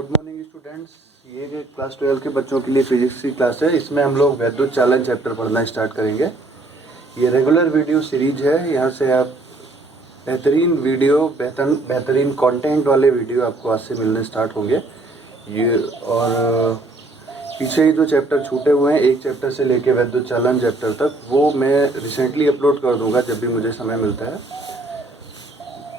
Good morning students. ये class 12 के बच्चों के लिए फिजिक्स की क्लास है। इसमें हम लोग वैद्युत चालन चैप्टर पढ़ना स्टार्ट करेंगे। ये रेगुलर वीडियो सीरीज है। यहाँ से आप बेहतरीन वीडियो बेहतरीन कंटेंट वाले वीडियो आपको आज से मिलने स्टार्ट होंगे। ये और पीछे ही जो चैप्टर छूटे हुए हैं, एक चैप्टर से लेके वैद्युत चालन चैप्टर तक, वो मैं रिसेंटली अपलोड कर दूंगा जब भी मुझे समय मिलता है।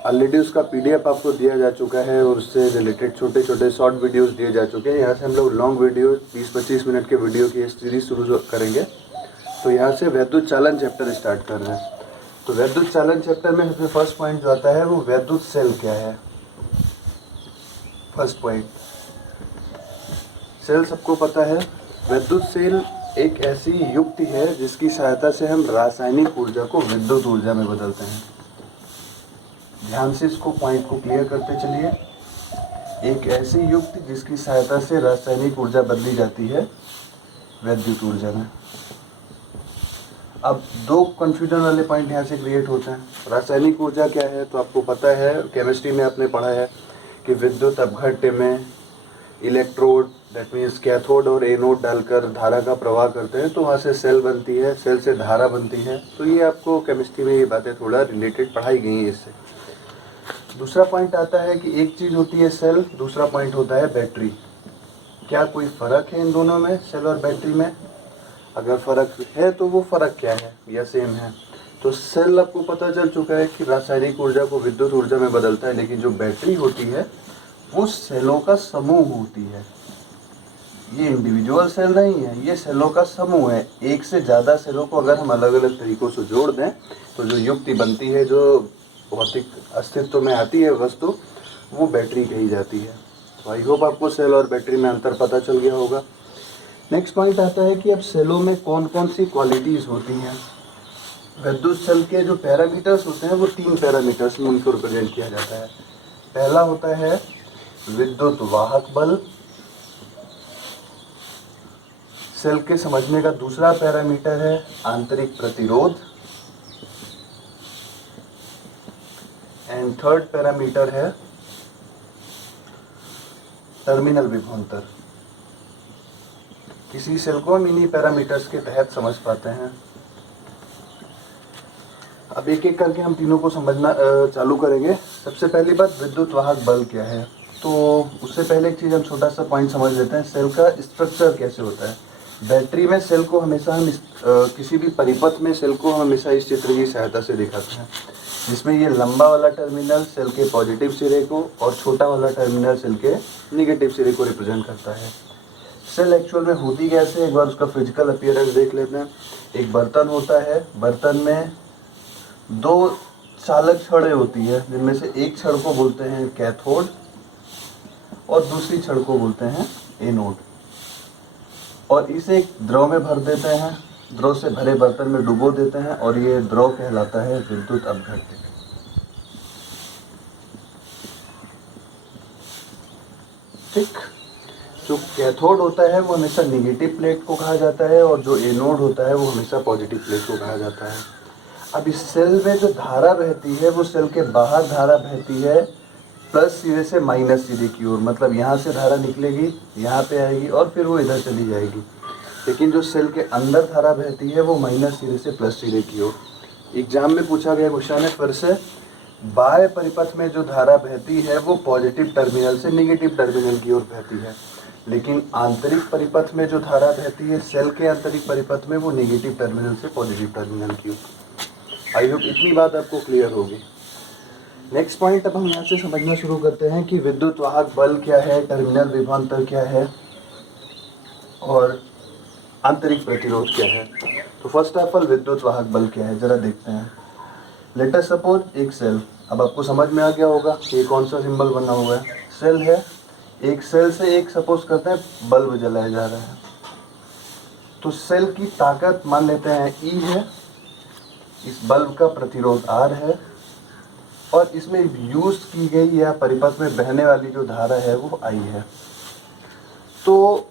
ऑलरेडी उसका PDF आपको दिया जा चुका है और उससे रिलेटेड छोटे छोटे शॉर्ट वीडियोस दिए जा चुके हैं। यहाँ से हम लोग लॉन्ग वीडियो 20-25 मिनट के वीडियो की सीरीज शुरू करेंगे। तो यहाँ से वैद्युत चालन चैप्टर स्टार्ट कर रहे हैं। तो वैद्युत चालन चैप्टर में सबसे फर्स्ट पॉइंट जो आता है वो वैद्युत सेल क्या है। फर्स्ट पॉइंट, सेल सबको पता है। वैद्युत सेल एक ऐसी युक्ति है जिसकी सहायता से हम रासायनिक ऊर्जा को विद्युत ऊर्जा में बदलते हैं। ध्यान से इसको पॉइंट को क्लियर करते चलिए। एक ऐसी युक्ति जिसकी सहायता से रासायनिक ऊर्जा बदली जाती है वैद्युत ऊर्जा में। अब दो कंफ्यूजन वाले पॉइंट यहाँ से क्रिएट होते हैं। रासायनिक ऊर्जा क्या है, तो आपको पता है, केमिस्ट्री में आपने पढ़ा है कि विद्युत अपघट्य में इलेक्ट्रोड, दैट मीन्स कैथोड और एनोड डालकर धारा का प्रवाह करते हैं, तो वहाँ से सेल बनती है, सेल से धारा बनती है। तो ये आपको केमिस्ट्री में ये बातें थोड़ा रिलेटेड पढ़ाई गई हैं इससे। दूसरा पॉइंट आता है कि एक चीज़ होती है सेल, दूसरा पॉइंट होता है बैटरी। क्या कोई फ़र्क है इन दोनों में, सेल और बैटरी में? अगर फ़र्क है तो वो फ़र्क क्या है या सेम है? तो सेल आपको पता चल चुका है कि रासायनिक ऊर्जा को विद्युत ऊर्जा में बदलता है, लेकिन जो बैटरी होती है वो सेलों का समूह होती है। ये इंडिविजुअल सेल नहीं है, ये सेलों का समूह है। एक से ज़्यादा सेलों को अगर हम अलग अलग तरीक़ों से जोड़ दें तो जो युक्ति बनती है, जो भौतिक अस्तित्व में आती है वस्तु, वो बैटरी कही जाती है। तो आई होप आपको सेल और बैटरी में अंतर पता चल गया होगा। नेक्स्ट पॉइंट आता है कि अब सेलों में कौन कौन सी क्वालिटीज़ होती हैं। विद्युत सेल के जो पैरामीटर्स होते हैं वो 3 पैरामीटर्स में उनको रिप्रेजेंट किया जाता है। पहला होता है विद्युत वाहक बल। सेल के समझने का दूसरा पैरामीटर है आंतरिक प्रतिरोध। एंड थर्ड पैरामीटर है टर्मिनल विभवांतर। किसी सेल को हम इन्हीं पैरामीटर्स के तहत समझ पाते हैं। अब एक एक करके हम तीनों को समझना चालू करेंगे। सबसे पहली बात, विद्युत वाहक बल क्या है। तो उससे पहले एक चीज़ हम छोटा सा पॉइंट समझ लेते हैं, सेल का स्ट्रक्चर कैसे होता है। बैटरी में सेल को हमेशा हम किसी भी परिपथ में सेल को हम हमेशा इस चित्र की सहायता से दिखाते हैं, जिसमें ये लंबा वाला टर्मिनल सेल के पॉजिटिव सिरे को और छोटा वाला टर्मिनल सेल के निगेटिव सिरे को रिप्रेजेंट करता है। सेल एक्चुअल में होती कैसे, एक बार उसका फिजिकल अपीयरेंस देख लेते हैं। एक बर्तन होता है, बर्तन में 2 चालक छड़ें होती है, जिनमें से एक छड़ को बोलते हैं कैथोड और दूसरी छड़ को बोलते हैं एनोड। और इसे एक द्रव में भर देते हैं, द्रव से भरे बर्तन में डुबो देते हैं और ये द्रव कहलाता है विद्युत अपघट्य। ठीक, जो कैथोड होता है वो हमेशा निगेटिव प्लेट को कहा जाता है और जो एनोड होता है वो हमेशा पॉजिटिव प्लेट को कहा जाता है। अब इस सेल में जो धारा बहती है वो सेल के बाहर धारा बहती है प्लस सिरे से माइनस सिरे की ओर, मतलब यहाँ से धारा निकलेगी, यहाँ पे आएगी और फिर वो इधर चली जाएगी। लेकिन जो सेल के अंदर धारा बहती है वो माइनस सिरे से प्लस सिरे की ओर। एग्जाम में पूछा गया क्वेश्चन है फिर से, बाह्य परिपथ में जो धारा बहती है वो पॉजिटिव टर्मिनल से निगेटिव टर्मिनल की ओर बहती है, लेकिन आंतरिक परिपथ में जो धारा बहती है सेल के आंतरिक परिपथ में वो निगेटिव टर्मिनल से पॉजिटिव टर्मिनल की ओर। आई होप इतनी बात आपको क्लियर होगी। नेक्स्ट पॉइंट, अब हम यहाँ से समझना शुरू करते हैं कि विद्युत वाहक बल क्या है, टर्मिनल विभवांतर क्या है और आंतरिक प्रतिरोध क्या है। तो फर्स्ट ऑफ ऑल विद्युत वाहक बल क्या है, जरा देखते हैं। लेट अस सपोज एक सेल, अब आपको समझ में आ गया होगा कि कौन सा सिंबल बना हुआ है, सेल है। एक सेल से एक सपोज करते हैं बल्ब जलाया जा रहा है, तो सेल की ताकत मान लेते हैं E है, इस बल्ब का प्रतिरोध R है और इसमें यूज की गई या परिपथ में बहने वाली जो धारा है वो I है। तो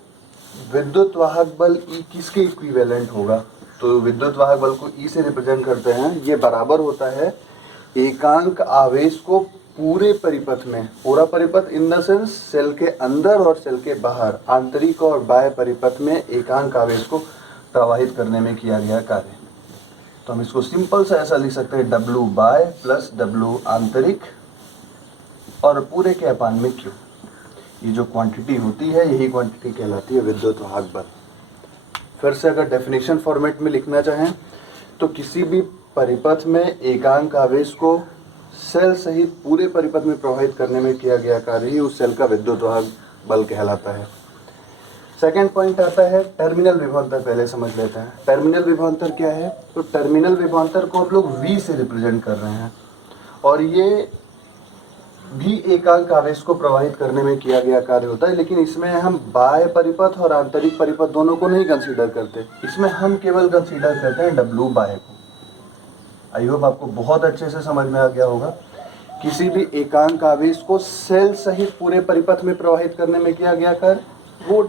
विद्युत वाहक बल E किसके इक्विवेलेंट होगा, तो विद्युत वाहक बल को E से रिप्रेजेंट करते हैं। ये बराबर होता है एकांक आवेश को पूरे परिपथ में, पूरा परिपथ इन द सेंस सेल के अंदर और सेल के बाहर, आंतरिक और बाह्य परिपथ में एकांक आवेश को प्रवाहित करने में किया गया कार्य। तो हम इसको सिंपल सा ऐसा लिख सकते हैं, W बाह्य प्लस W आंतरिक और पूरे के अपान में Q। ये जो क्वांटिटी होती है यही क्वांटिटी कहलाती है विद्युत वाहक बल। फिर से अगर डेफिनेशन फॉर्मेट में लिखना चाहें तो किसी भी परिपथ में एकांक आवेश को सेल सहित पूरे परिपथ में प्रवाहित करने में किया गया कार्य ही उस सेल का विद्युत वाहक बल कहलाता है। सेकेंड पॉइंट आता है टर्मिनल विभवांतर। पहले समझ लेते हैं टर्मिनल विभवांतर क्या है। तो टर्मिनल विभवांतर को हम लोग V से रिप्रेजेंट कर रहे हैं और ये भी एकांक आवेश को प्रवाहित करने में किया गया कार्य होता है, लेकिन इसमें हम बाह्य परिपथ और आंतरिक परिपथ दोनों को नहीं कंसीडर करते। इसमें हम केवल कंसीडर करते हैं W बाह्य को। आई होप आपको बहुत अच्छे से समझ में आ गया होगा। किसी भी एकांक आवेश को सेल सहित पूरे परिपथ में प्रवाहित करने में किया गया कार्य वो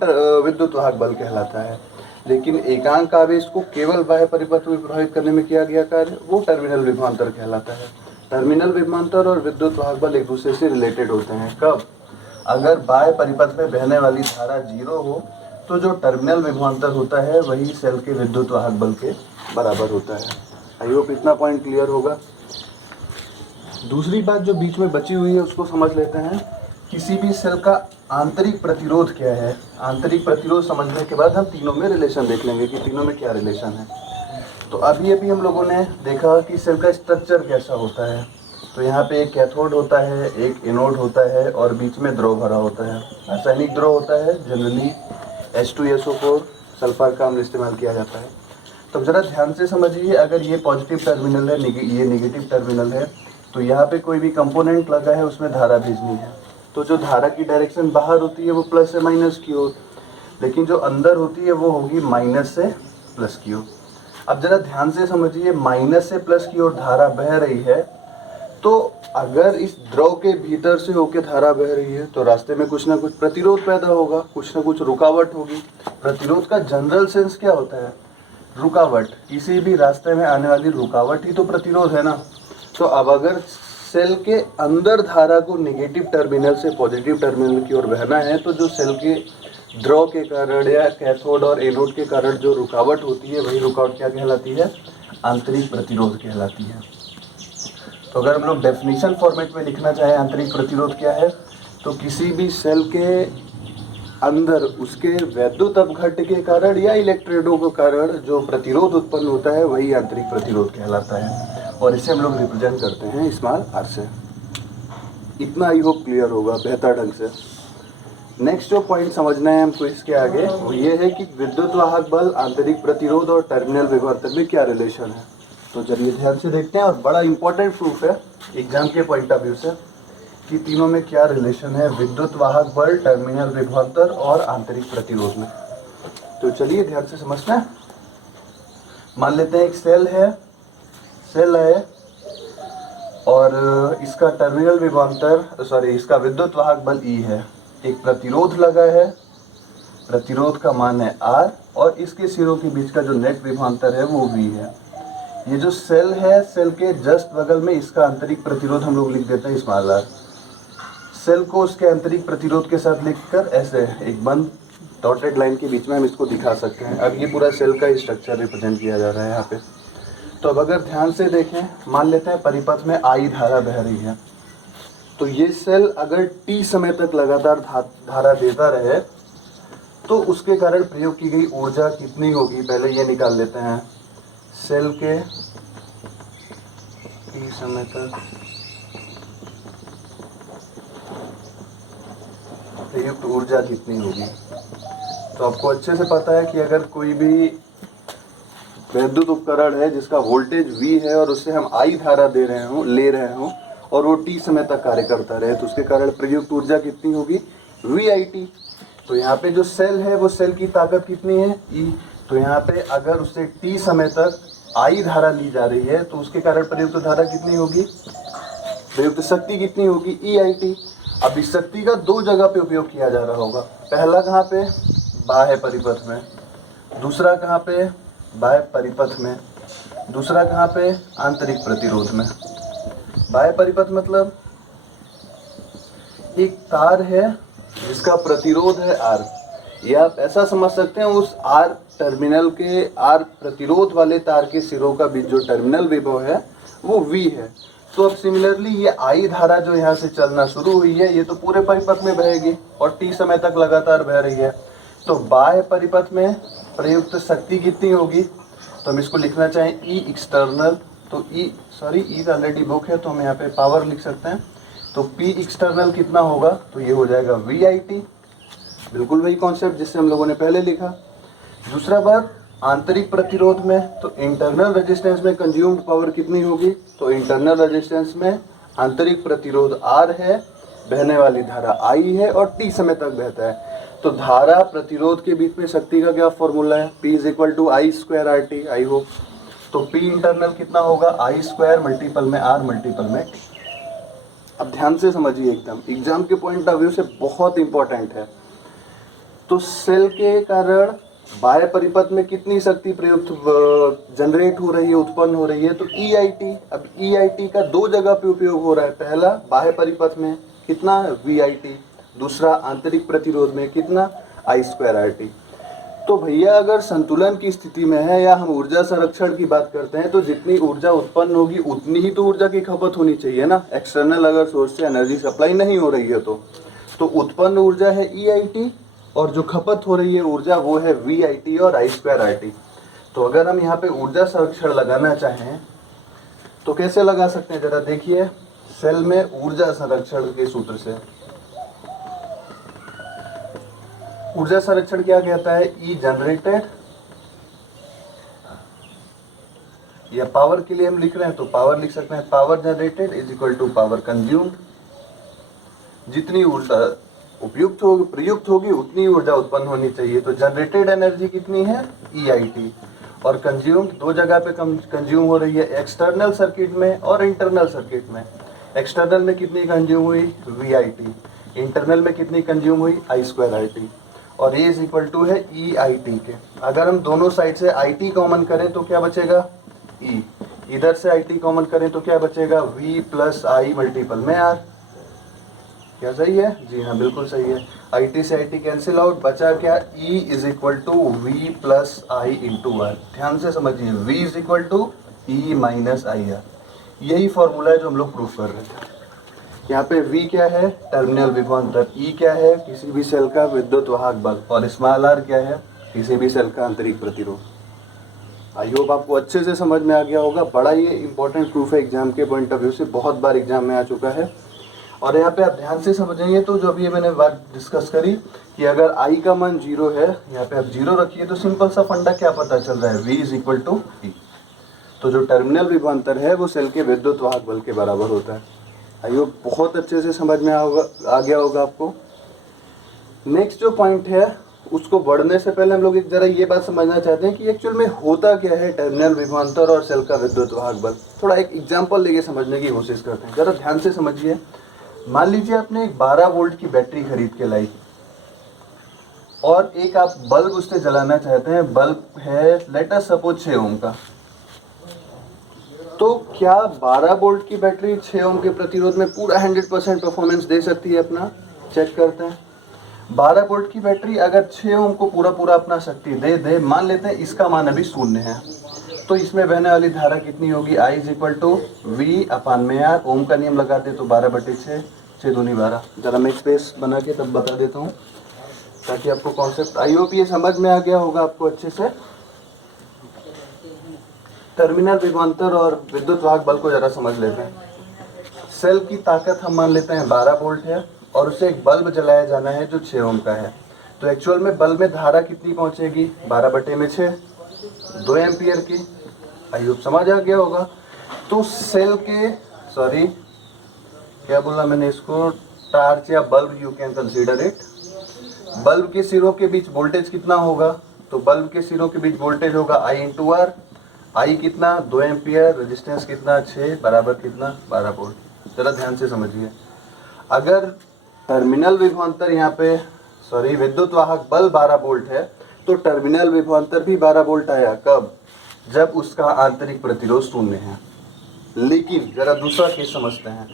विद्युत वाहक बल कहलाता है, लेकिन एकांक आवेश को केवल बाह्य परिपथ में प्रवाहित करने में किया गया कार्य वो टर्मिनल विभवांतर कहलाता है। टर्मिनल विभवांतर और विद्युत वाहक बल एक दूसरे से रिलेटेड होते हैं। कब? अगर बाह्य परिपथ में बहने वाली धारा 0 हो तो जो टर्मिनल विभवांतर होता है वही सेल के विद्युत वाहक बल के बराबर होता है। आई होप इतना पॉइंट क्लियर होगा। दूसरी बात जो बीच में बची हुई है उसको समझ लेते हैं। किसी भी सेल का आंतरिक प्रतिरोध क्या है। आंतरिक प्रतिरोध समझने के बाद हम तीनों में रिलेशन देख लेंगे कि तीनों में क्या रिलेशन है। तो अभी हम लोगों ने देखा कि सेल का स्ट्रक्चर कैसा होता है। तो यहाँ पे एक कैथोड होता है, एक एनोड होता है और बीच में द्रव भरा होता है। रासायनिक द्रव होता है, जनरली H2SO4 सल्फर का अम्ल इस्तेमाल किया जाता है। तो ज़रा ध्यान से समझिए, अगर ये पॉजिटिव टर्मिनल है, ये नेगेटिव टर्मिनल है, तो यहाँ पे कोई भी कंपोनेंट लगा है उसमें धारा भेजनी है। तो जो धारा की डायरेक्शन बाहर होती है वो प्लस से माइनस की ओर, लेकिन जो अंदर होती है वो होगी माइनस से प्लस की ओर। अब जरा ध्यान से समझिए, माइनस से प्लस की ओर धारा बह रही है, तो अगर इस द्रव के भीतर से होकर धारा बह रही है तो रास्ते में कुछ ना कुछ प्रतिरोध पैदा होगा, कुछ ना कुछ रुकावट होगी। प्रतिरोध का जनरल सेंस क्या होता है? रुकावट। किसी भी रास्ते में आने वाली रुकावट ही तो प्रतिरोध है ना। तो अब अगर सेल के अंदर धारा को नेगेटिव टर्मिनल से पॉजिटिव टर्मिनल की ओर बहना है तो जो सेल के द्रव के कारण या कैथोड और एनोड के कारण जो रुकावट होती है वही रुकावट क्या कहलाती है? आंतरिक प्रतिरोध कहलाती है। तो अगर हम लोग डेफिनेशन फॉर्मेट में लिखना चाहें आंतरिक प्रतिरोध क्या है, तो किसी भी सेल के अंदर उसके वैद्युत अपघट्ट के कारण या इलेक्ट्रोडों के कारण जो प्रतिरोध उत्पन्न होता है वही आंतरिक प्रतिरोध कहलाता है और इसे हम लोग रिप्रेजेंट करते हैं स्मॉल r से। इतना आई होप क्लियर होगा बेहतर ढंग से। नेक्स्ट जो पॉइंट समझना है हमको इसके आगे वो ये है कि विद्युत वाहक बल, आंतरिक प्रतिरोध और टर्मिनल विभवांतर में क्या रिलेशन है। तो चलिए ध्यान से देखते हैं और बड़ा इंपॉर्टेंट प्रूफ है एग्जाम के पॉइंट ऑफ व्यू से कि तीनों में क्या रिलेशन है, विद्युत वाहक बल, टर्मिनल विभवांतर और आंतरिक प्रतिरोध में। तो चलिए ध्यान से समझते हैं। मान लेते हैं एक सेल है और इसका टर्मिनल विभवांतर इसका विद्युत वाहक बल E है। एक प्रतिरोध लगा है, प्रतिरोध का मान है R और इसके सिरों के बीच का जो नेट विभवांतर है वो V है। ये जो सेल है, सेल के जस्ट बगल में इसका आंतरिक प्रतिरोध हम लोग लिख देते हैं स्मॉल r। सेल को उसके आंतरिक प्रतिरोध के साथ लिखकर ऐसे एक बंद डॉटेड लाइन के बीच में हम इसको दिखा सकते हैं। अब ये पूरा सेल का स्ट्रक्चर रिप्रेजेंट किया जा रहा है यहाँ पे। तो अब अगर ध्यान से देखें, मान लेते हैं परिपथ में I धारा बह रही है, तो ये सेल अगर t समय तक लगातार धारा देता रहे तो उसके कारण प्रयोग की गई ऊर्जा कितनी होगी, पहले ये निकाल लेते हैं। सेल के t समय तक प्रयुक्त ऊर्जा कितनी होगी। तो आपको अच्छे से पता है कि अगर कोई भी विद्युत उपकरण है जिसका वोल्टेज V है और उससे हम I धारा ले रहे हों और वो t समय तक कार्य करता रहे तो उसके कारण प्रयुक्त ऊर्जा कितनी होगी? VIT। तो यहाँ पे जो सेल है वो सेल की ताकत कितनी है? E। तो यहाँ पे अगर उससे t समय तक I धारा ली जा रही है तो उसके कारण प्रयुक्त धारा कितनी होगी, प्रयुक्त शक्ति कितनी होगी? EIT। अब इस शक्ति का दो जगह पे उपयोग किया जा रहा होगा। पहला कहाँ पे? बाह्य परिपथ में। दूसरा कहाँ पे? बाह्य परिपथ में। दूसरा कहाँ पे? आंतरिक प्रतिरोध में। बाह्य परिपथ मतलब एक तार है जिसका प्रतिरोध है R, ये आप ऐसा समझ सकते हैं उस R टर्मिनल के R प्रतिरोध वाले तार के सिरों का बीच जो टर्मिनल विभव है वो V है। तो अब सिमिलरली ये I धारा जो यहाँ से चलना शुरू हुई है ये तो पूरे परिपथ में बहेगी और T समय तक लगातार बह रही है। तो बाह्य परिपथ में प्रयुक्त शक्ति कितनी होगी, तो हम इसको लिखना चाहें E एक्सटर्नल, तो E ऑलरेडी बुक है तो हम यहाँ पे पावर लिख सकते हैं। तो P एक्सटर्नल कितना होगा, तो ये हो जाएगा VIT, बिल्कुल वही कॉन्सेप्ट जिससे हम लोगों ने पहले लिखा। दूसरा बात आंतरिक प्रतिरोध में, तो इंटरनल रेजिस्टेंस में कंज्यूम्ड पावर कितनी होगी, तो इंटरनल रेजिस्टेंस में आंतरिक प्रतिरोध R है, बहने वाली धारा I है और T समय तक बहता है। तो धारा प्रतिरोध के बीच में शक्ति का क्या फॉर्मूला है, P = I² RT। I hope तो P इंटरनल कितना होगा, I² मल्टीपल में R मल्टीपल में T। अब ध्यान से समझिए, एकदम एग्जाम के पॉइंट ऑफ व्यू से बहुत इंपॉर्टेंट है। तो सेल के कारण बाह्य परिपथ में कितनी शक्ति प्रयुक्त जनरेट हो रही है, उत्पन्न हो रही है, तो EIT। अब EIT का दो जगह पे उपयोग हो रहा है, पहला बाह्य परिपथ में कितना VIT, दूसरा आंतरिक प्रतिरोध में कितना I² RT। तो भैया अगर संतुलन की स्थिति में है या हम ऊर्जा संरक्षण की बात करते हैं तो जितनी ऊर्जा उत्पन्न होगी उतनी ही तो ऊर्जा की खपत होनी चाहिए ना। एक्सटर्नल अगर सोर्स से एनर्जी सप्लाई नहीं हो रही है तो उत्पन्न ऊर्जा है EIT और जो खपत हो रही है ऊर्जा वो है VIT और I² RT। तो अगर हम यहाँ पे ऊर्जा संरक्षण लगाना चाहें तो कैसे लगा सकते हैं, जरा देखिए। सेल में ऊर्जा संरक्षण के सूत्र से ऊर्जा संरक्षण क्या कहता है, E जनरेटेड, या पावर के लिए हम लिख रहे हैं तो पावर लिख सकते हैं, पावर जनरेटेड = पावर कंज्यूम्ड। जितनी ऊर्जा प्रयुक्त होगी उतनी ऊर्जा उत्पन्न होनी चाहिए। तो जनरेटेड एनर्जी कितनी है EIT, और कंज्यूम्ड दो जगह पे कंज्यूम हो रही है, एक्सटर्नल सर्किट में और इंटरनल सर्किट में। एक्सटर्नल में कितनी कंज्यूम हुई VIT, इंटरनल में कितनी कंज्यूम हुई I² RT, और ये = है EIT के। अगर हम दोनों साइड से IT कॉमन करें तो क्या बचेगा E, इधर से IT कॉमन करें तो क्या बचेगा V + I मल्टीपल में R। क्या सही है, जी हाँ बिल्कुल सही है। IT से IT कैंसिल आउट, बचा क्या E = V + I × R। ध्यान से समझिए, V = E - IR, यही फॉर्मूला है जो हम लोग प्रूफ कर रहे थे। यहाँ पे V क्या है, टर्मिनल विभवांतर, E क्या है किसी भी सेल का विद्युत वाहक बल, और r क्या है किसी भी सेल का आंतरिक प्रतिरोध। आई होप आपको अच्छे से समझ में आ गया होगा। बड़ा ये इंपॉर्टेंट प्रूफ है एग्जाम के पॉइंट ऑफ व्यू से, बहुत बार एग्जाम में आ चुका है। और यहाँ पे आप ध्यान से समझेंगे तो जो अभी मैंने बात डिस्कस करी कि अगर I का मान 0 है, यहाँ पे आप 0 रखिए तो सिंपल सा फंडा क्या पता चल रहा है, V = E। तो जो टर्मिनल विभवांतर है वो सेल के विद्युत वाहक बल के बराबर होता है। आई होप बहुत अच्छे से समझ में आ गया होगा आपको। नेक्स्ट जो पॉइंट है उसको बढ़ने से पहले हम लोग एक जरा ये बात समझना चाहते हैं कि एक्चुअल में होता क्या है टर्मिनल विभवांतर और सेल का विद्युत वाहक बल। थोड़ा एक एग्जांपल लेके समझने की कोशिश करते हैं, जरा ध्यान से समझिए। मान लीजिए आपने एक 12 वोल्ट की बैटरी खरीद के लाई और एक आप बल्ब उससे जलाना चाहते हैं। बल्ब है लेट अस सपोज 6 ओम का। तो क्या 12 वोल्ट की बैटरी 6 ओम के प्रतिरोध में पूरा 100% परफॉर्मेंस दे सकती है अपना? चेक करते हैं। 12 वोल्ट की बैटरी अगर 6 ओम को पूरा अपना शक्ति दे, मान लेते हैं इसका मान अभी 0 है, तो इसमें बहने वाली धारा कितनी होगी, I = V/R। ओम का नियम लगाते तो 12/6, 6 दूनी 12। जरा मैं स्पेस बना के तब बता देता हूँ ताकि आपको कॉन्सेप्ट आई होप ये समझ में आ गया होगा आपको अच्छे से। टर्मिनल विभवांतर और विद्युत वाहक बल को जरा समझ लेते हैं। सेल की ताकत हम मान लेते हैं 12 वोल्ट है और उसे एक बल्ब जलाया जाना है जो 6 ओम का है। तो एक्चुअल में बल्ब में धारा कितनी पहुंचेगी, 12/6, 2 एम्पियर की। आई होप समझ आ गया होगा। तो सेल के क्या बोला मैंने इसको, टार्च या bulb you can consider it. Bulb के सिरों के बीच वोल्टेज कितना होगा, तो बल्ब के सिरों के बीच वोल्टेज होगा I × R। I कितना, 2 एम्पियर, रेजिस्टेंस कितना 6, बराबर कितना 12 वोल्ट। जरा ध्यान से समझिए। अगर टर्मिनल विभवांतर यहाँ पे विद्युत वाहक बल 12 वोल्ट है तो टर्मिनल विभवांतर भी 12 वोल्ट आया। कब, जब उसका आंतरिक प्रतिरोध 0 है। लेकिन जरा दूसरा केस समझते हैं।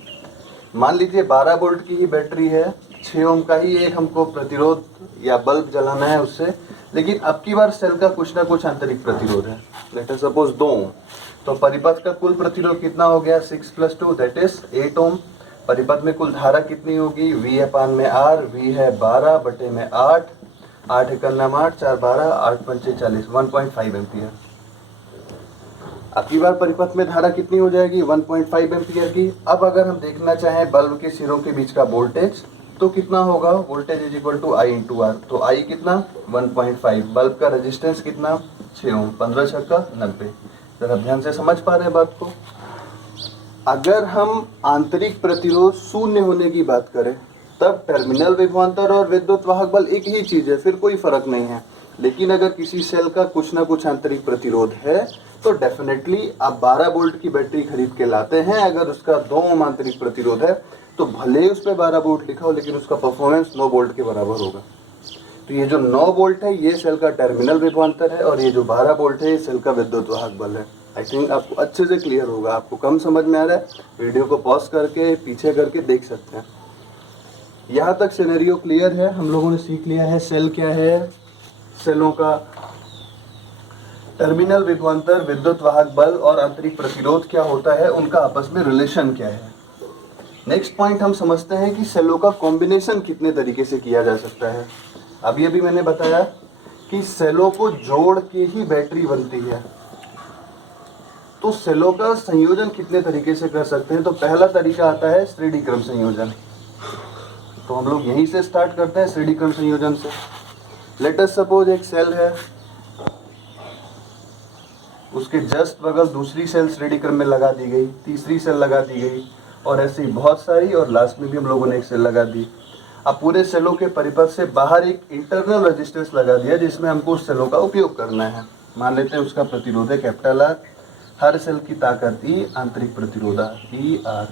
मान लीजिए 12 वोल्ट की ही बैटरी है, 6 ओम का ही एक हमको प्रतिरोध या बल्ब जलाना है उससे, लेकिन अब की बार सेल का कुछ ना कुछ आंतरिक प्रतिरोध है, लेट अस सपोज 2 ओम। तो परिपथ का कुल प्रतिरोध कितना हो गया, 6 + 2 दैट इज 8 ओम। परिपथ में कुल धारा कितनी होगी, V/R, V है 12 बटे में 8, 8 × 8 4 12 8 × 5 40, 1.5 एम्पियर। अब की बार परिपथ में धारा कितनी हो जाएगी, 1.5 एम्पियर की। अब अगर हम देखना चाहें बल्ब के सिरों के बीच का वोल्टेज तो कितना होगा, voltage is equal to I × R। तो I कितना, 1.5। बल्ब का रेजिस्टेंस कितना, 6 ओम। 15 × 6 = 90। जरा ध्यान से समझ पा रहे हैं बात को। अगर हम आंतरिक प्रतिरोध शून्य होने की बात करें तब टर्मिनल विभवांतर और विद्युत वाहक बल एक ही चीज है, फिर कोई फर्क नहीं है। लेकिन अगर किसी सेल का कुछ ना कुछ आंतरिक प्रतिरोध है तो डेफिनेटली आप 12 वोल्ट की बैटरी खरीद के लाते हैं, अगर उसका 2 ओम आंतरिक प्रतिरोध है तो भले ही उस पर 12 वोल्ट लिखा हो लेकिन उसका परफॉर्मेंस 9 वोल्ट के बराबर होगा। तो ये जो 9 वोल्ट है ये सेल का टर्मिनल विभवांतर है और ये जो 12 वोल्ट है ये सेल का विद्युत वाहक बल है। आई थिंक आपको अच्छे से क्लियर होगा। आपको कम समझ में आ रहा है, वीडियो को पॉज करके पीछे करके देख सकते हैं। यहाँ तक सिनेरियो क्लियर है। हम लोगों ने सीख लिया है सेल क्या है, सेलों का टर्मिनल विभवांतर, विद्युत वाहक बल और आंतरिक प्रतिरोध क्या होता है, उनका आपस में रिलेशन क्या है। नेक्स्ट पॉइंट हम समझते हैं कि सेलों का कॉम्बिनेशन कितने तरीके से किया जा सकता है। अभी मैंने बताया कि सेलों को जोड़ के ही बैटरी बनती है, तो सेलों का संयोजन कितने तरीके से कर सकते हैं। तो पहला तरीका आता है श्रेणी क्रम संयोजन। तो हम लोग यहीं से स्टार्ट करते हैं श्रेणी क्रम संयोजन से। लेट अस सपोज एक सेल है, उसके जस्ट बगल दूसरी सेल श्रेणी क्रम में लगा दी गई, तीसरी सेल लगा दी गई और ऐसी बहुत सारी, और लास्ट में भी हम लोगों ने एक सेल लगा दी। अब पूरे सेलों के परिपथ से बाहर एक इंटरनल रेजिस्टेंस लगा दिया जिसमें हमको उस सेलों का उपयोग करना है। मान लेते हैं उसका प्रतिरोध है R। हर सेल की ताकत E, आंतरिक प्रतिरोध ER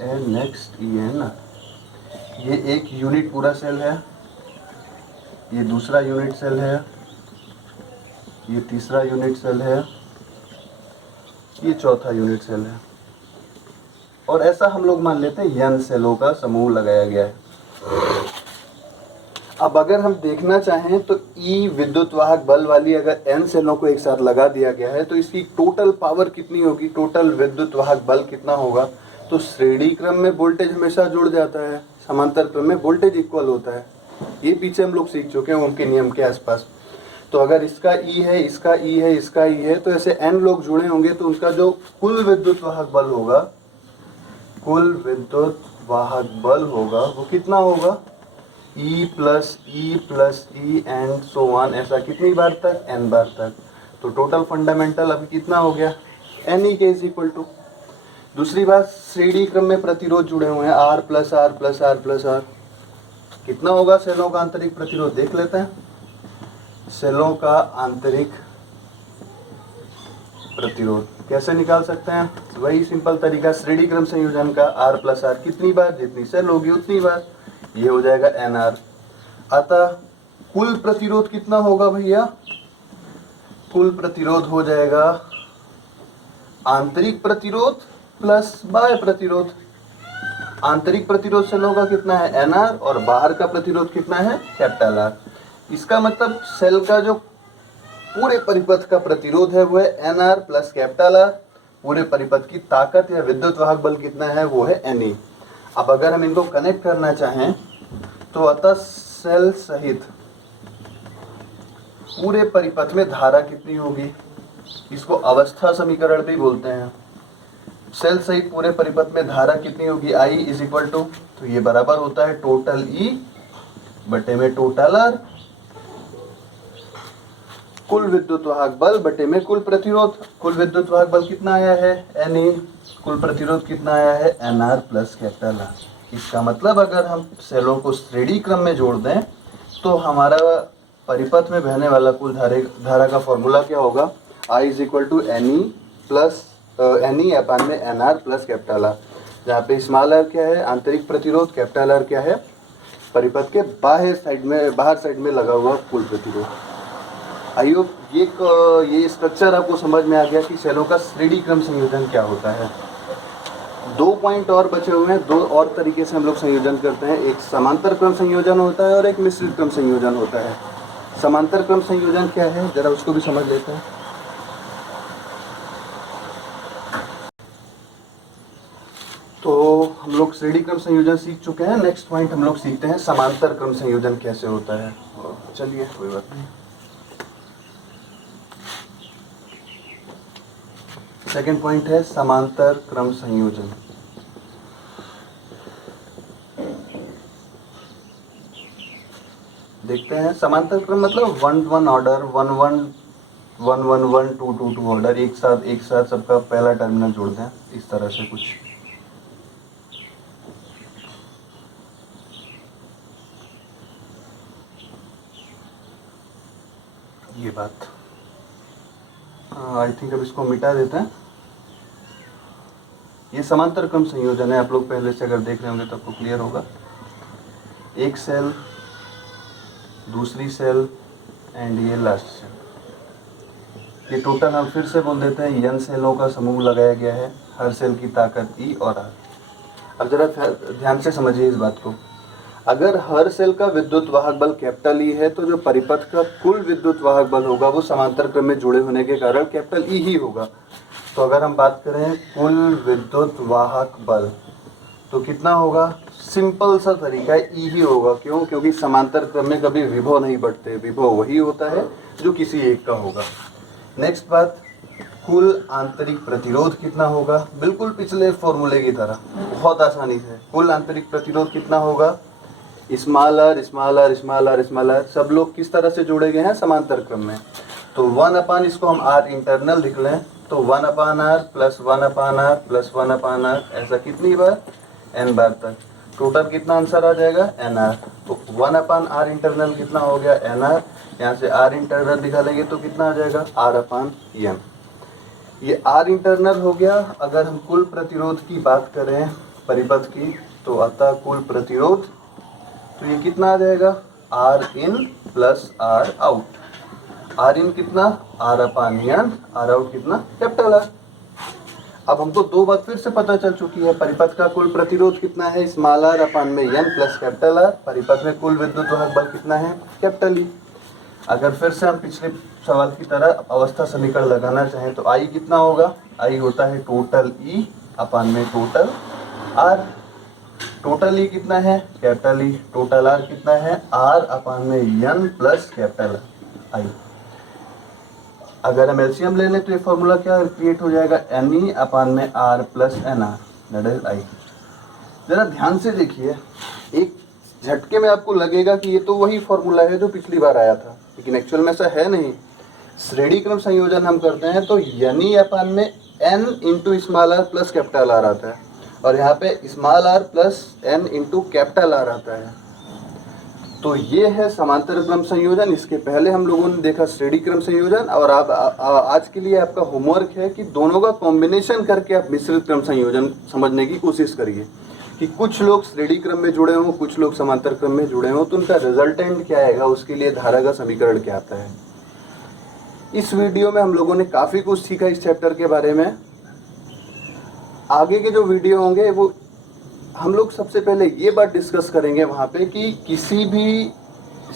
एंड नेक्स्ट EN। ये एक यूनिट पूरा सेल है, ये दूसरा यूनिट सेल है, ये तीसरा यूनिट सेल है, ये चौथा यूनिट सेल है, और ऐसा हम लोग मान लेते हैं N सेलों का समूह लगाया गया है। अब अगर हम देखना चाहें तो E विद्युत वाहक बल वाली अगर N सेलों को एक साथ लगा दिया गया है तो इसकी टोटल पावर कितनी होगी, टोटल विद्युत वाहक बल कितना होगा। तो श्रेणी क्रम में वोल्टेज हमेशा जुड़ जाता है, समांतर क्रम में वोल्टेज इक्वल होता है। ये पीछे हम लोग सीख चुके हैं ओम के नियम के आसपास। तो अगर इसका E है, इसका E है, इसका E है, तो ऐसे N लोग जुड़े होंगे तो उनका जो कुल विद्युत वाहक बल होगा, कुल विद्युत वाहक बल होगा वो कितना होगा, E + E + E and so on, ऐसा कितनी बार तक, N बार तक। तो टोटल फंडामेंटल अभी कितना हो गया, NE के इज इक्वल टू। दूसरी बात, श्रेणी क्रम में प्रतिरोध जुड़े हुए हैं R + R + R + R। कितना होगा सेलों का आंतरिक प्रतिरोध, देख लेते हैं। सेलों का आंतरिक प्रतिरोध कैसे निकाल सकते हैं, वही सिंपल तरीका श्रेणी क्रम संयोजन का, R + R कितनी बार, जितनी सेल होगी उतनी बार, ये हो जाएगा NR। अतः कुल प्रतिरोध कितना होगा भैया, कुल प्रतिरोध हो जाएगा आंतरिक प्रतिरोध प्लस बाह्य प्रतिरोध। आंतरिक प्रतिरोध सेलों का कितना है NR और बाहर का प्रतिरोध कितना है R। इसका मतलब सेल का जो पूरे परिपथ का प्रतिरोध है वो है NR + R। पूरे परिपथ की ताकत या विद्युत वाहक बल कितना है वो है NE। अब अगर हम इनको कनेक्ट करना चाहें तो अतः सेल सहित पूरे परिपथ में धारा कितनी होगी, इसको अवस्था समीकरण भी बोलते हैं। सेल सहित पूरे परिपथ में धारा कितनी होगी, I = तो ये बराबर होता है टोटल E बटे में टोटल R, कुल विद्युत वाहक बल बटे में कुल प्रतिरोध। कुल विद्युत वाहक बल कितना आया है NE, कुल प्रतिरोध कितना आया है NR + R। इसका मतलब अगर हम सेलों को श्रेणी क्रम में जोड़ दें तो हमारा परिपथ में बहने वाला कुल धारा का फॉर्मूला क्या होगा, I = NE/NR + R, जहाँ पे स्मॉल r क्या है आंतरिक प्रतिरोध, कैपिटल R क्या है परिपथ के बाहर साइड में लगा हुआ कुल प्रतिरोध। आई होप ये स्ट्रक्चर आपको समझ में आ गया कि सेलों का श्रेणी क्रम संयोजन क्या होता है। 2 पॉइंट और बचे हुए हैं। 2 और तरीके से हम लोग संयोजन करते हैं। एक समांतर क्रम संयोजन होता है और एक मिश्रित क्रम संयोजन होता है। समांतर क्रम संयोजन क्या है, जरा उसको भी समझ लेते हैं। तो हम लोग श्रेणी क्रम संयोजन सीख चुके हैं। नेक्स्ट पॉइंट हम लोग सीखते हैं समांतर क्रम संयोजन कैसे होता है। चलिए कोई बात नहीं। सेकंड पॉइंट है समांतर क्रम संयोजन। देखते हैं समांतर क्रम मतलब 1-1 ऑर्डर, 1-1, 1-1-1, 2-2-2 ऑर्डर, एक साथ सबका पहला टर्मिनल जोड़ दें, इस तरह से कुछ। ये बात आई थिंक अब इसको मिटा देते हैं। ये समांतर क्रम संयोजन है। आप लोग पहले से अगर देख रहे होंगे तो आपको क्लियर होगा। एक सेल, दूसरी सेल एंड ये लास्ट सेल। ये टोटल हम फिर से बोल देते हैं n सेलों का समूह लगाया गया है। हर सेल की ताकत E और R। अब जरा ध्यान से समझिए इस बात को। अगर हर सेल का विद्युत वाहक बल कैपिटल E है तो जो परिपथ का कुल विद्युत वाहक बल होगा वो समांतर क्रम में जुड़े होने के कारण कैपिटल E ही होगा। तो अगर हम बात करें कुल विद्युत वाहक बल तो कितना होगा? सिंपल सा तरीका है, E ही होगा। क्यों? क्योंकि समांतर क्रम में कभी विभव नहीं बढ़ते। विभव वही होता है जो किसी एक का होगा। नेक्स्ट बात, कुल आंतरिक प्रतिरोध कितना होगा? बिल्कुल पिछले फॉर्मूले की तरह, बहुत आसानी से। कुल आंतरिक प्रतिरोध कितना होगा? Small r, small r, small r, small r, सब लोग किस तरह से जोड़े गए हैं? समांतर क्रम में। तो 1/, इसको हम r इंटरनल लिख लें तो 1/r plus 1/r plus 1/r, ऐसा कितनी बार? n बार तक। टोटल कितना आंसर आ जाएगा? nr। तो 1/r इंटरनल कितना हो गया? nr। यहाँ से r इंटरनल निकालेंगे तो कितना आ जाएगा? r/n। ये r इंटरनल हो गया। अगर हम कुल प्रतिरोध की बात करें परिपथ की तो अतः कुल प्रतिरोध, तो ये कितना आ जाएगा? R in plus R out। R in कितना? R/n, R out कितना? Capital R। अब हमको 2 बात फिर से पता चल चुकी है। परिपथ का कुल प्रतिरोध कितना है? Small r/n plus capital R। परिपथ में कुल विद्युत वाहक बल कितना है? Capital E। अगर फिर से हम पिछले सवाल की तरह अवस्था समीकरण लगाना चाहें तो I कितना होगा? I होता है टोटल E/में टोटल R। टोटल E कितना है? Capital E। टोटल R कितना है? R/n plus capital I। अगर हम एलसीएम ले लें तो ये फॉर्मूला क्या क्रिएट हो जाएगा? Ne/r plus nr, that is I। जरा ध्यान से देखिए, एक झटके में आपको लगेगा कि ये तो वही फॉर्मूला है जो पिछली बार आया था, लेकिन एक्चुअल में ऐसा है नहीं। श्रेणी क्रम संयोजन हम करते हैं तो Ne/में n into small r plus capital R आता है और यहाँ पे small r plus n into capital R आता है। तो ये है समांतर क्रम संयोजन। इसके पहले हम लोगों ने देखा श्रेणी क्रम संयोजन, और आप आज के लिए आपका होमवर्क है कि दोनों का कॉम्बिनेशन करके आप मिश्रित क्रम संयोजन समझने की कोशिश करिए कि कुछ लोग श्रेणी क्रम में जुड़े हों, कुछ लोग समांतर क्रम में जुड़े हों, तो उनका रिजल्टेंट क्या आएगा, उसके लिए धारा का समीकरण क्या आता है। इस वीडियो में हम लोगों ने काफ़ी कुछ सीखा इस चैप्टर के बारे में। आगे के जो वीडियो होंगे वो हम लोग सबसे पहले ये बात डिस्कस करेंगे वहाँ पे कि किसी भी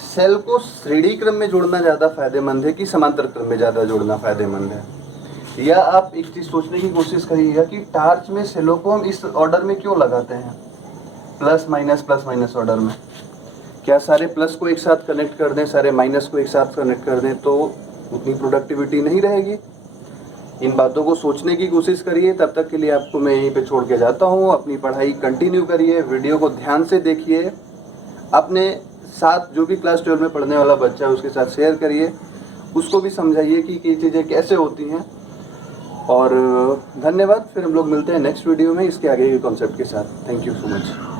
सेल को श्रेणी क्रम में जोड़ना ज़्यादा फायदेमंद है कि समांतर क्रम में ज़्यादा जोड़ना फायदेमंद है। या आप एक चीज़ सोचने की कोशिश करिएगा कि टार्च में सेलों को हम इस ऑर्डर में क्यों लगाते हैं, प्लस माइनस ऑर्डर में। क्या सारे प्लस को एक साथ कनेक्ट कर दें, सारे माइनस को एक साथ कनेक्ट कर दें तो उतनी प्रोडक्टिविटी नहीं रहेगी। इन बातों को सोचने की कोशिश करिए। तब तक के लिए आपको मैं यहीं पे छोड़ के जाता हूँ। अपनी पढ़ाई कंटिन्यू करिए, वीडियो को ध्यान से देखिए, अपने साथ जो भी क्लास 12 में पढ़ने वाला बच्चा है उसके साथ शेयर करिए, उसको भी समझाइए कि ये चीज़ें कैसे होती हैं। और धन्यवाद। फिर हम लोग मिलते हैं नेक्स्ट वीडियो में इसके आगे के कॉन्सेप्ट के साथ। Thank you so much.